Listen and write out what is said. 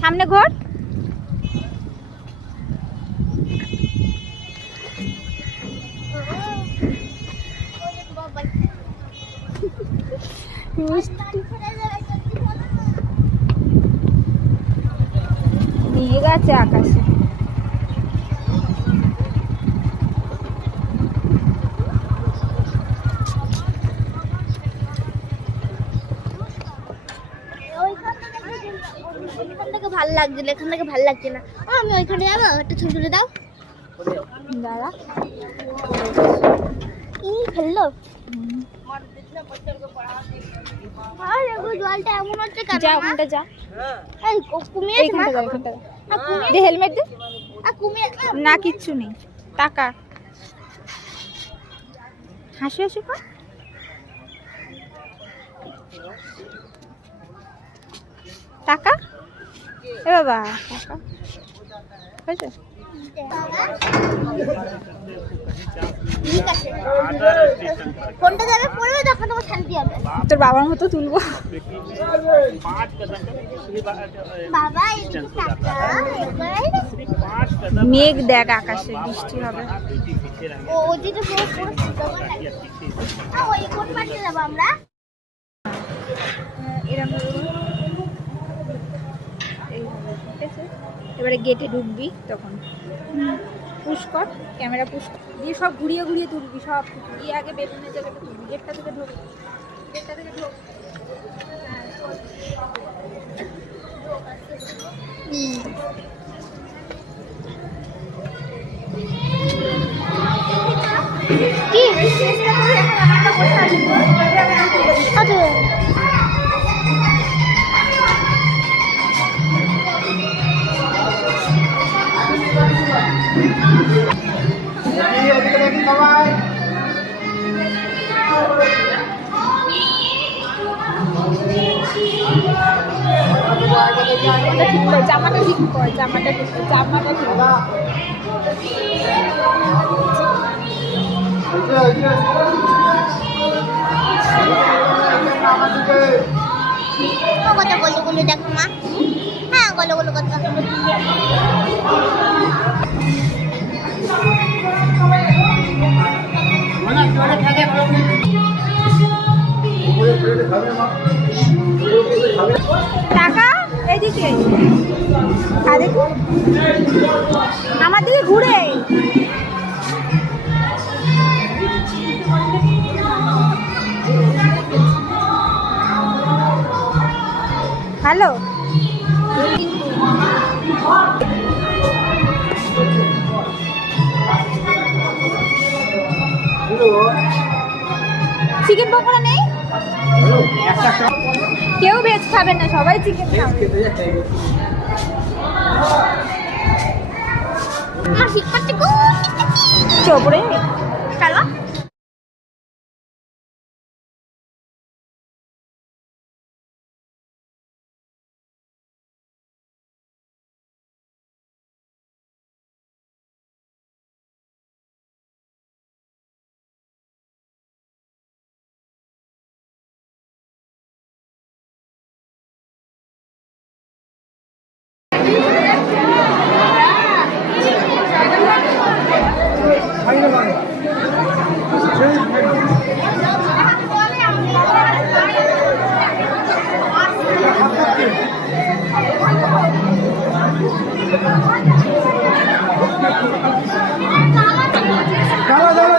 সামনে ঘোর। নিয়ে গেছে আকাশে। ভালো লাগছিল, এখান থেকে ভালো লাগছে না। আমি ওইখানে যাবো, একটা ছবি তুলে দাও। দাঁড়া, কি ফেললো? আর এগুলো জলটা এমন হচ্ছে কেন? যা ওখানটা যা। এই কুমির আছে মা? এইখানটা দে, হেলমেট দে। আর কুমির না, কিচ্ছু নেই। টাকা হাসি হাসি কর। টাকা এ বাবা, টাকা হয়েছে। ঠিক আছে, ফোনটা যাবে পড়বে, তখন তোমার শান্তি হবে। তোর বাবার মতো তুলবো। বাবা এই টাকা মেঘ দেখ আকাশে, বৃষ্টি হবে। ও ওদিকে পুরো পুরো জমা লাগে। ওই কোন পাশে যাবো আমরা? এবারে গেটে ঢুকবি, তখন পুশ কর, ক্যামেরা পুশ দিয়ে সব ঘুরিয়ে ঘুরিয়ে তুলবি, সব গিয়ে আগে বেলুনের জায়গাটা তুলবি। গেটটা থেকে ঢুক, গেটটা থেকে ঢুক। কি আরে জামাটা ঠিক কর, জামাটা ঠিক কর, জামাটা ঠিক কর। কত গলি গলি দেখো মা। হ্যাঁ গলি গলি কত টাকা এদিকে আমার দিকে ঘুরে। হ্যালো, চিকেন পকোড়া নেই? কেউ ভেজ খাবে না, সবাই চিকেন খাবে। আমার শীত করছে গো। চোপড়ে চলো দাঁড়া